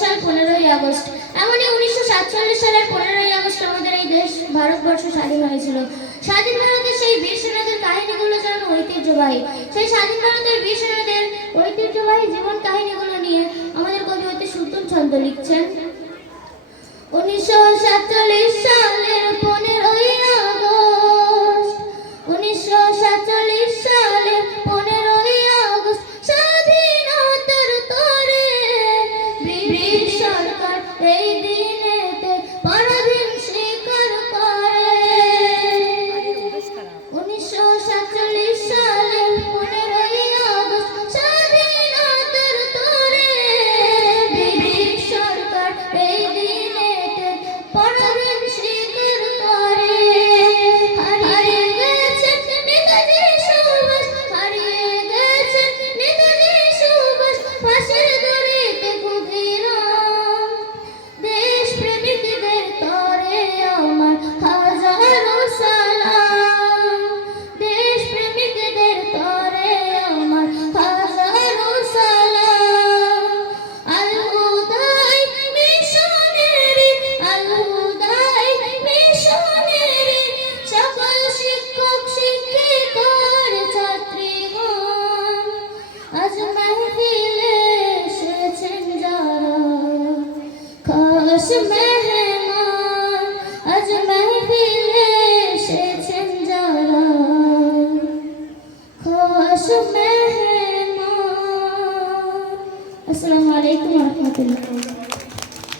সাল 15ই আগস্ট। এমনই 1947 সালের 15ই আগস্ট আমাদের এই দেশ ভারতবর্ষ স্বাধীন হয়েছিল। স্বাধীন ভারতের সেই বীর সেনাদের কাহিনীগুলো যেন ঐতিহ্যবাহী। সেই স্বাধীন ভারতের বীর সেনাদের ঐতিহ্যবাহী জীবন কাহিনীগুলো নিয়ে আমাদের কবি অতি সুন্দর ছন্দ লিখছেন। 1947 সালের 15ই আগস্ট, 1947 সালের 15ই আগস্ট, স্বাধীনতার তরে ব্রিটিশ সরকার এই দিনেতে পরাধীন স্বীকার করে। 1947 সালের 15ই আগস্ট, স্বাধীনতার তরে ব্রিটিশ সরকার এই দিনেতে পরাধীন স্বীকার করে। হারিয়ে গেছেন নেতাজি সুভাষ, হারিয়ে গেছেন নেতাজি সুভাষ, ফাঁসির দড়িতে ক্ষুদিরাম। দেশ প্রেমিকদের তরে আমার হাজারো সালাম, দেশ প্রেমিকদের তরে আমার হাজারো সালাম। আল হুদাই মিশনারি, আল হুদাই মিশনারি, সকল শিক্ষক শিক্ষিকার ছাত্রীগণ, আজ মাহফিলে এসেছেন যারা খাস মেহমান, আজ মাহফিলে এসেছেন যারা খাস মেহমান। আসসালামু আলাইকুম ওয়া রাহমাতুল্লাহ।